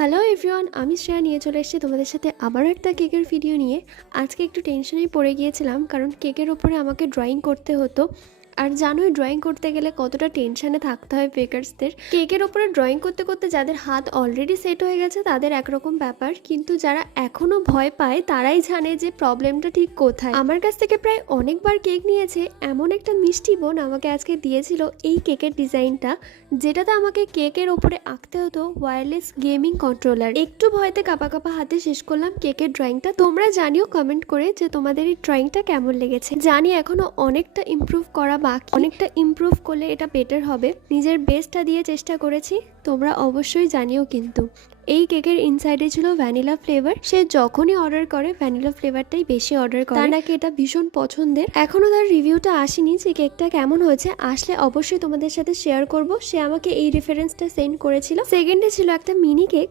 Hello everyone, আমি শ্রেয়া নিয়ে চলে এসেছি তোমাদের সাথে আবারও একটা কেকের ভিডিও নিয়ে। আজকে একটু টেনশনেই পড়ে গিয়েছিলাম, কারণ কেকের ওপরে আমাকে ড্রয়িং করতে হতো। আর জানোই ড্রয়িং করতে গেলে কতটা টেনশনে থাকতে হয় বেকার্সদের। কেকের ওপরে ড্রয়িং করতে করতে যাদের হাত অলরেডি সেট হয়ে গেছে তাদের একরকম ব্যাপার, কিন্তু যারা এখনো ভয় পায় তারাই জানে যে প্রবলেমটা ঠিক কোথায়। আমার কাছ থেকে প্রায় অনেকবার কেক নিয়েছে এমন একটা মিষ্টি বোন আমাকে আজকে দিয়েছিল এই কেকের ডিজাইনটা, যেটাতে আমাকে কেকের ওপরে আঁকতে হতো ওয়্যারলেস গেমিং কন্ট্রোলার। একটু ভয়তে কাঁপা কাঁপা হাতে শেষ করলাম কেকের ড্রয়িংটা। তোমরা জানিও কমেন্ট করে যে তোমাদের এই ড্রয়িংটা কেমন লেগেছে। জানি এখনো অনেকটা ইমপ্রুভ করা বাকি, অনেকটা ইমপ্রুভ করলে এটা বেটার হবে। নিজের বেস্টটা দিয়ে চেষ্টা করেছি, তোমরা অবশ্যই জানিও। কিন্তু এই কেকের ইনসাইডে ছিল ভ্যানিলা ফ্লেভার। সে যখনই অর্ডার করে ভ্যানিলা ফ্লেভারটাই বেশি অর্ডার করে, তার নাকি এটা ভীষণ পছন্দের। এখনো তার রিভিউটা আসেনি যে কেকটা কেমন হয়েছে, আসলে অবশ্যই তোমাদের সাথে শেয়ার করব। সে আমাকে এই রেফারেন্সটা সেন্ড করেছিল। সেকেন্ডে ছিল একটা মিনি কেক,